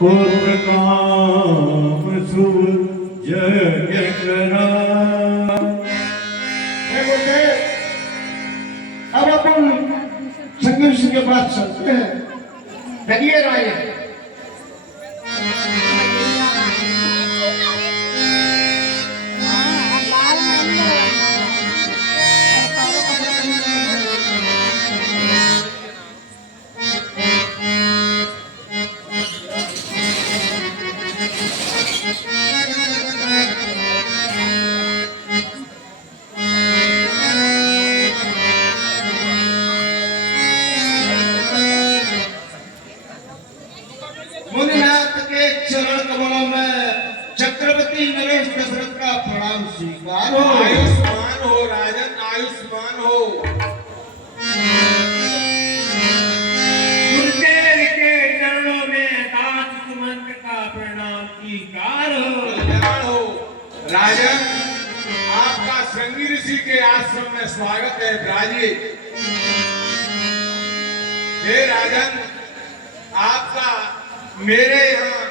पुत्र काम शुभ यज्ञ करा। अब अपन संघर्ष के बाद चलते हैं। करिए राय मुनिनाथ के चरण कमलों में चक्रवर्ती नरेश दशरथ का प्रणाम स्वीकार हो। आयुष्मान हो राजन, आयुष्मान हो। गुरुदेव के चरणों में दास सुमंत का प्रणाम स्वीकार हो। कल्याण हो राजन, आपका श्रृंगी ऋषि के आश्रम में स्वागत है। ब्राजी हे राजन, आपका मेरे यहाँ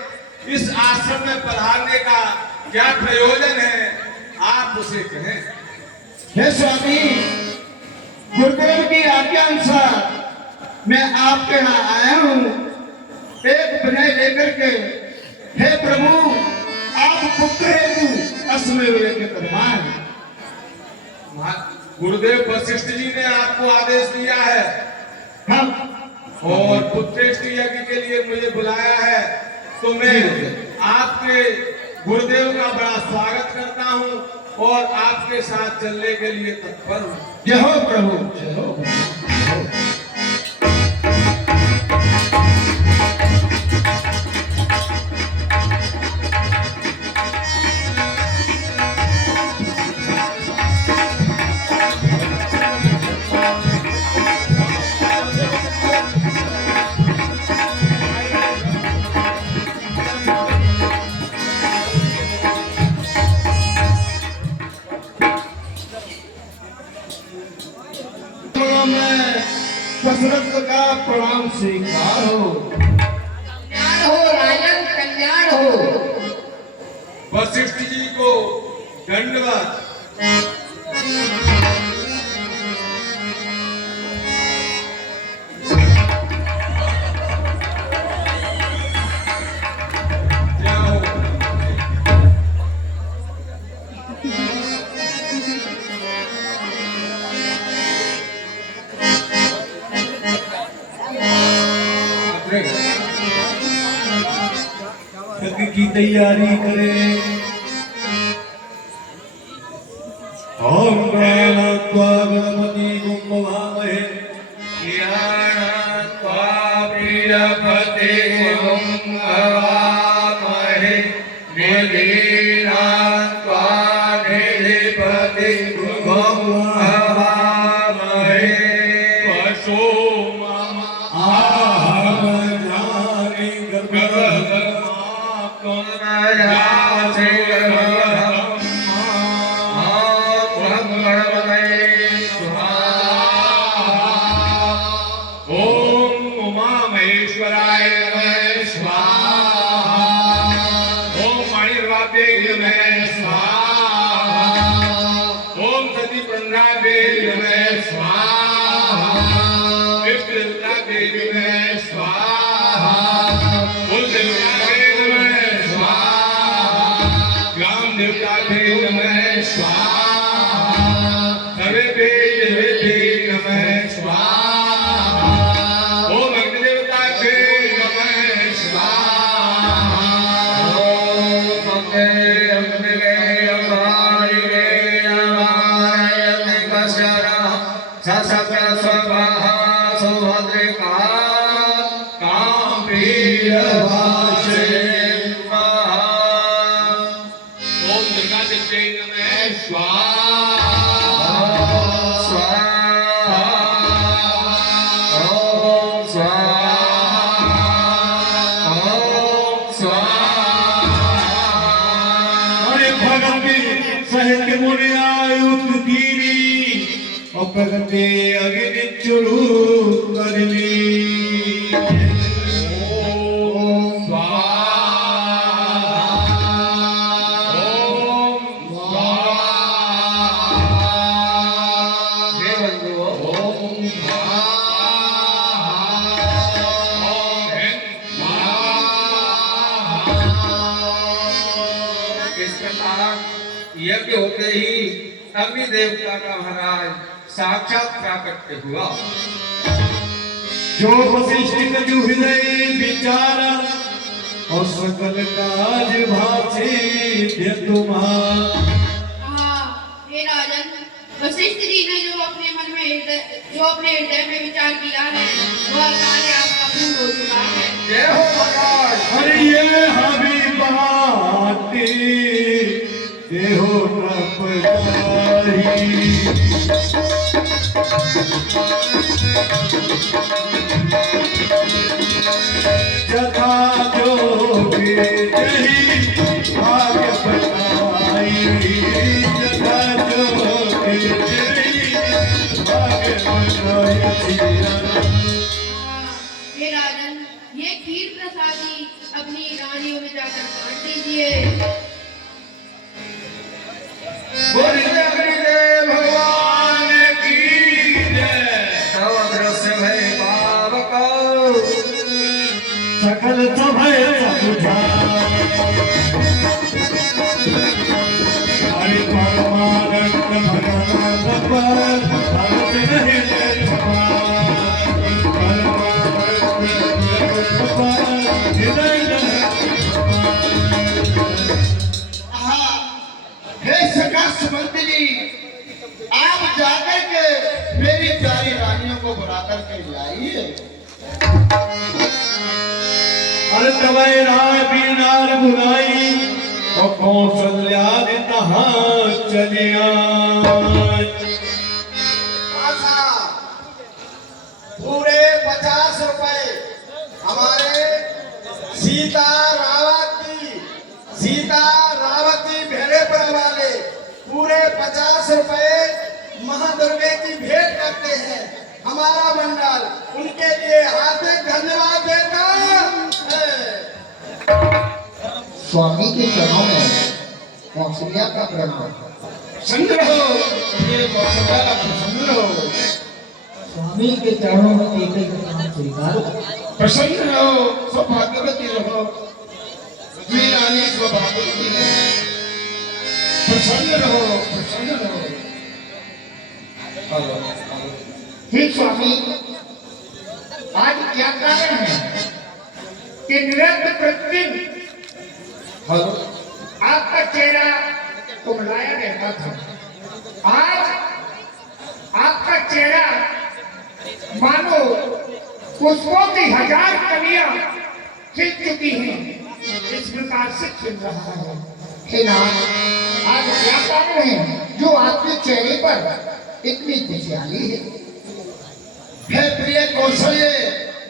इस आश्रम में पधारने का क्या प्रयोजन है, आप उसे कहें। हे स्वामी, गुरुदेव की आज्ञा अनुसार मैं आपके यहाँ आया हूँ एक विनय लेकर के। हे प्रभु, आप पुत्र हेतु अश्वमेध के दरबार। गुरुदेव वशिष्ठ जी ने आपको आदेश दिया है हम और पुत्रेष्ठ यज्ञ के लिए मुझे बुलाया है, तो मैं आपके गुरुदेव का बड़ा स्वागत करता हूं और आपके साथ चलने के लिए तत्पर हूं। जय हो प्रभु, जय हो प्रभु। दशरथ का प्रणाम स्वीकार हो। कल्याण हो राजन, कल्याण हो। वशिष्ठ जी को दंडवत। यज्ञ की तैयारी करें। ओम गणनात्वा गणपति गुम्भवामहे। ज्ञानात्वा प्रियपते गुम्भवामहे। निधीनात्वा निधिपते गुम्भवामहे। वशो मम आहारजानि ओम उमा महेश्वराय नमः स्वाहा। ओम मणिर्वाभ्ये नमः स्वाहा। ओम सती प्रन्नाभ्ये नमः स्वाहा। विष्णुदेवताभ्ये नमः स्वाहा। कुलदेवताभ्ये नमः स्वाहा। ग्राम देवताभ्ये नमः स्वाहा। सर्वेभ्ये देवेभ्ये नमः स्वाहा। ओम अग्निदेवताभ्ये नमः स्वाहा। ओम अग्निवे अपारिवे अमायतिकशरा ससक्र स्वाहा सुभद्रिका काम्भीरभाषे स्वाहा। ओम दुर्गा देवी नमः स्वाहा। स्वाहा। ओम स्वाहा। ओम स्वाहा। अरे भगवती सहित मुनि आयुध गिरी और प्रगति अग्नि चुरु करली। ओम स्वाहा। यज्ञ होते ही अग्नि देवता का महाराज साक्षात प्राकट्य हुआ। जो वशिष्ठ कछु हृदय विचारा और सकल काज भाषे तुम्हारा। हाँ, हे राजन, वशिष्ठ जी ने जो अपने मन में जो अपने हृदय में विचार किया है वह कार्य आपका पूर्ण हो चुका है। जय हो महाराज। अरे ये हमी बाती देहो नपदारी। जथा जोगी जही भाग्य बनाई। जथा जोगी जही भाग्य बनाई। हे राजन, ये खीर प्रसादी अपनी रानियों में जाकर बांट दीजिए। बोलिए अग्निदेव भगवान की जय। तव दृश्य भय पावक सकल सभय बुझा। हरि परमानंद भगवान पर भरत नहीं क्षमा। हे सखा सुमंत्री, आप जाकर के मेरी प्यारी रानियों को बुला करके लाइए। अरे तवै राय बीनार बुलाई और कौशल्या तहाँ चलिया। पूरे 50 रुपए हमारे सीता रावती भेड़ेपुर वाले पूरे 50 रुपए महादुर्गे की भेंट करते हैं। हमारा मंडल उनके लिए हार्दिक धन्यवाद देता है। स्वामी के चरणों में कौशल्या का प्रणाम। प्रसन्न रहो, ये कौशल्या प्रसन्न रहो। स्वामी के चरणों में एक एक प्रणाम स्वीकार। प्रसन्न रहो, सौभाग्यवती रहो। पृथ्वी रानी सौभाग्यवती है। प्रसन्न रहो, प्रसन्न रहो। हे स्वामी, आज क्या कारण है कि निरंतर प्रतिदिन आपका चेहरा कुमलाया रहता था, आज आपका चेहरा मानो पुष्पों की 1000 कलियां खिल चुकी हैं, इस प्रकार से खिल रहा है। हे नाथ, आज क्या कारण है जो आपके चेहरे पर इतनी खुशहाली है? हे प्रिय कौशल्य,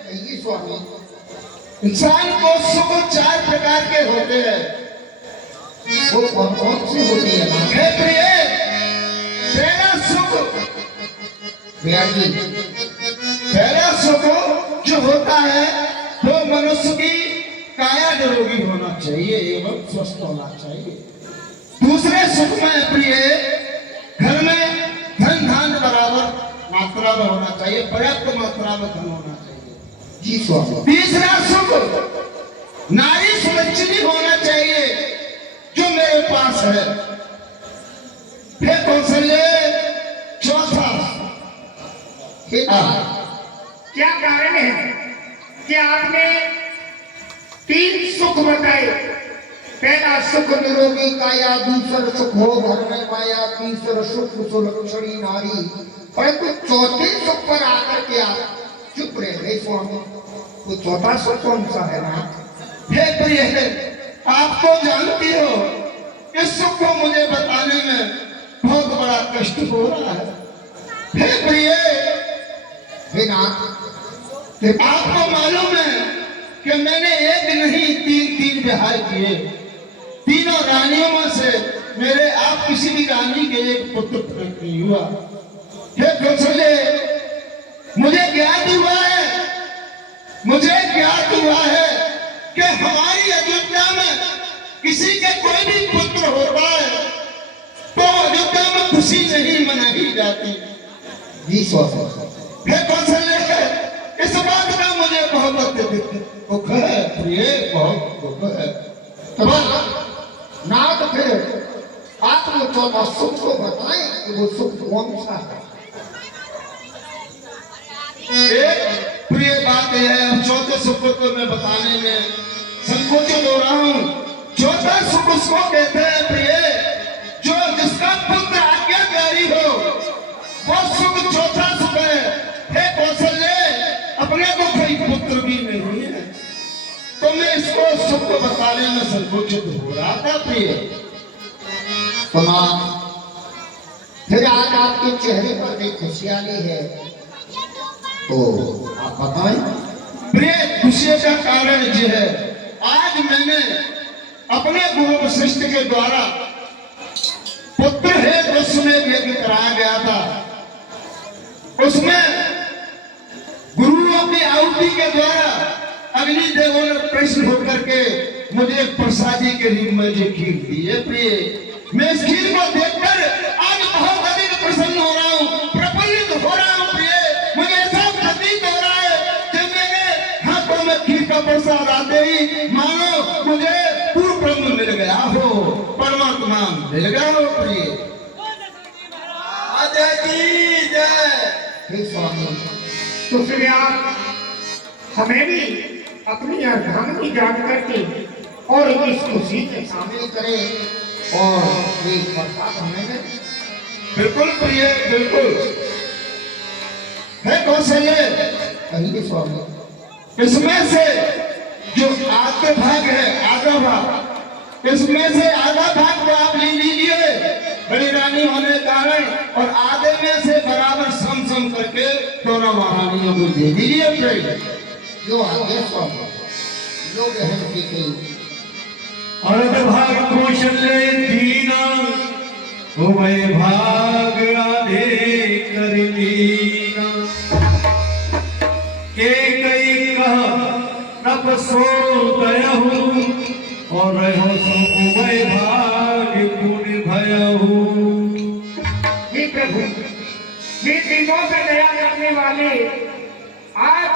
ये स्वामी, इंसान को सुख 4 प्रकार के होते हैं। वो कौन कौन से होते हैं नाथ? हे प्रिय, पहला सुख, जी, पहला सुख जो होता है वो मनुष्य की काया निरोगी होना चाहिए एवं स्वस्थ होना चाहिए। दूसरे सुख में प्रिय, घर में धन धान्य बराबर मात्रा में होना चाहिए, पर्याप्त मात्रा में धन होना चाहिए। जी स्वामी। तीसरा सुख नारी सुलक्षणी होना चाहिए जो मेरे पास है। हे कौशल्य, चौथा, हे नाथ, क्या कारण है कि आपने 3 सुख बताए? पहला सुख निरोगी काया, दूसरा सुख हो घर में माया, तीसरा सुख सुलक्षणी नारी, परंतु चौथे सुख पर आकर के आप चुप रह गए स्वामी। तो चौथा सुख कौन सा है नाथ? हे प्रिय, आप तो जानती हो इस सुख को मुझे बताने में बहुत बड़ा कष्ट हो रहा है। हे प्रिय, हे नाथ, आपको मालूम है कि मैंने एक नहीं 3 विवाह किए। तीनों रानियों में से मेरे आप किसी भी रानी के एक पुत्र प्रकट नहीं हुआ। हे कौशल्य, मुझे ज्ञात हुआ है कि हमारी अयोध्या में किसी के कोई भी पुत्र होता है तो अयोध्या में खुशी नहीं मनाई जाती। जी स्वामी। हे कौशल्य, इस बात का मुझे बहुत दुख है प्रिय, बहुत दुख है। ना तो फिर आप वो चौथा सुख को बताएं कि वो सुख कौन सा है। एक प्रिय बात यह है, अब चौथे सुख को तो मैं बताने में संकोचित हो रहा हूँ। चौथा सुख उसको कहते हैं प्रिय, जो जिसका पुत्र आज्ञाकारी हो, वो सुख चौथा सुख है। हे कौशल्य, अपने को कोई पुत्र भी नहीं है, तो मैं इसको सुख को बताने में संकोचित हो रहा था प्रिय। फिर आज आपके चेहरे पर भी खुशहाली है, तो आप बताएं। प्रिय, खुशी का कारण ये है, आज मैंने अपने गुरु वशिष्ठ के द्वारा पुत्र है उसमें यज्ञ कराया गया था। उसमें गुरुओं की आहुति के द्वारा अग्नि देवों ने प्रश्न होकर के मुझे प्रसादी के रूप में जो खीर दी है प्रिय, मैं इस खीर को देखकर आज बहुत अधिक प्रसन्न हो रहा हूँ, प्रफुल्लित हो रहा हूँ प्रिय। मुझे ऐसा प्रतीत हो रहा है जब मेरे हाथों में खीर का प्रसाद आते ही मानो मुझे पूर्ण ब्रह्म मिल गया हो, परमात्मा मिल गया हो प्रिय। अजय जी जय। हे स्वामी, तो फिर आप हमें भी अपनी अर्धांगिनी जान करके और इस खुशी में शामिल करें और ये प्रसाद हमें दें। बिल्कुल प्रिय, बिल्कुल। है कौशल्य, कहिए स्वामी। इसमें से जो आगे भाग है, आधा भाग, इसमें से आधा भाग को आप ले लीजिए बड़ी रानी होने के कारण, और आधे में से बराबर सम सम करके दोनों महारानियों को दे दीजिए प्रिय। जो आगे स्वामी, जो बहन की गई अर्ध भाग कौशल्य दीना, उभय भाग आधे कर लीना। के कई कह नप सो दयहु, और रहो सो उभय भाग पुण्य भयहु। हे प्रभु, ये तीनों पे दया करने वाले आज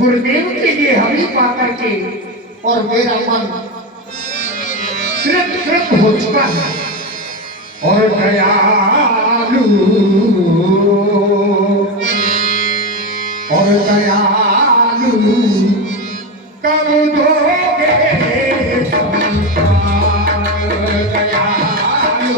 गुरुदेव के लिए हमी पा करके और मेरा मन कृत कृत हो चुका है। और दयालु, और दयालु कब दोगे संसार, दयालु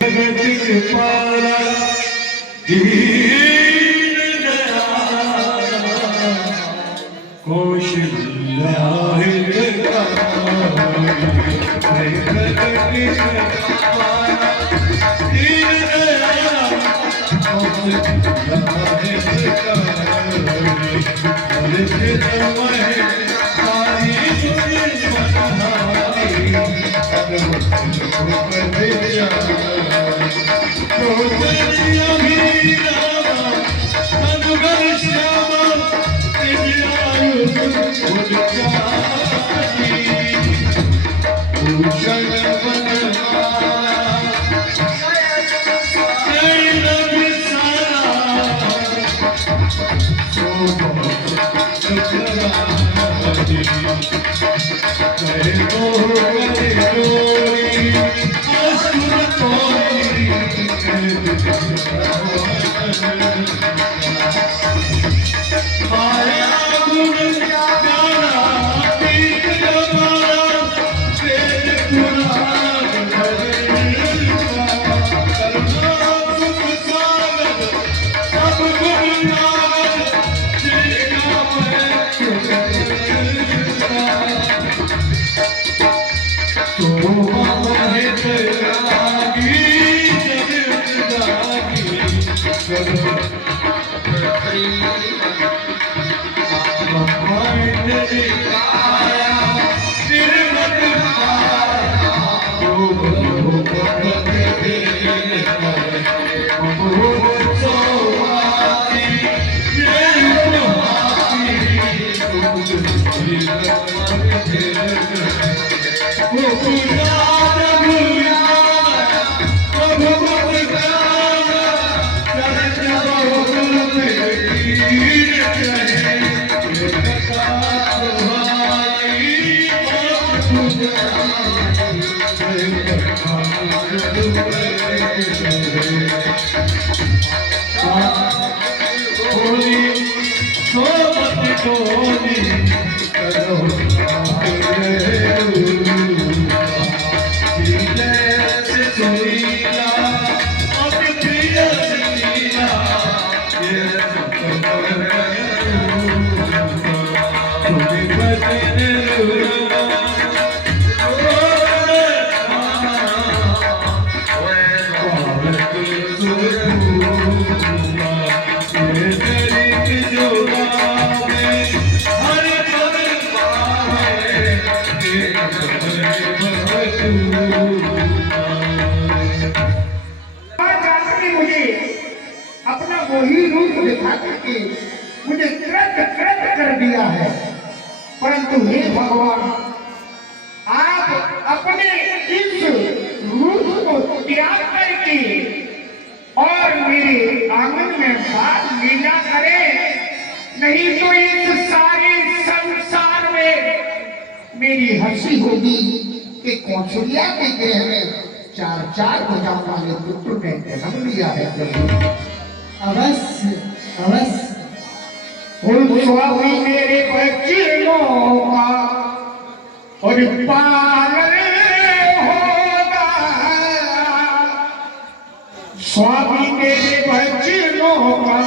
जगत पाला दीन दयाल, कौशल्या है आज आपने मुझे अपना वही रूप दिखा करके मुझे कृत कर दिया है, परंतु हे भगवान, आप अपने इस रूप को त्याग करके और मेरे आंगन में बाल लीला करें, नहीं तो इस सारे संसार में मेरी हंसी होगी कि कौशल्या के गृह में चार भुजाओं वाले पुत्र ने जन्म लिया है। प्रभु अवश्य अवश्य उन स्वामी मेरे बच्चों का और पालन होगा, स्वामी मेरे बच्चों का